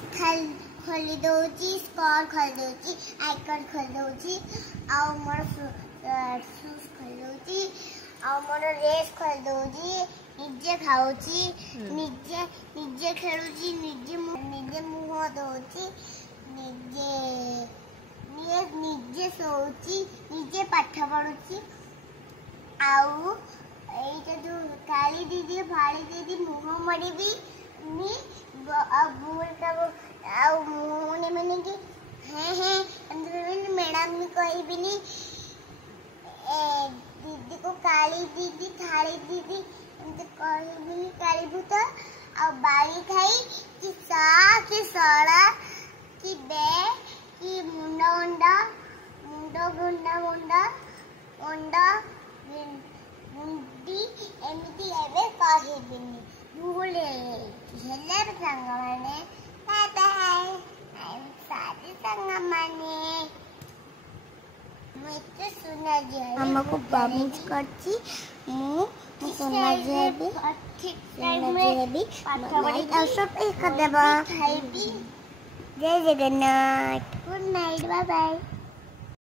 खोली दौची स्कोर खोली दौची आइकन खोली दौची आउ मोर शूज खोली दौची आउ मोर रेस खोली दौची निजे खाऊची निजे निजे खेलुची निजे निजे मुंह दौची निजे निजे सोची निजे पाठ पढ़ुची आउ एटा जो काली दीदी भाड़ी दीदी मुंह मड़ीबी नी भूल तब मुने मने की मैडम ने कहबिनी दीदी को काली दीदी थाली दीदी एमती कहबिनी काली भूत आ बाड़ी खाई कि सा कि सड़ा कि बे कि मुंडा मुंडा मुंडो गुंडा मुंडा मुंडा मुंडी एमती एबे कहबिनी भूले हेले संग माने बाय आई सारी संग माने मैं सुना जे हमको प्रॉमिस करछी मु सुना जे भी ठीक टाइम में लाइक और सब एक देबा जय Jagannath good night bye bye.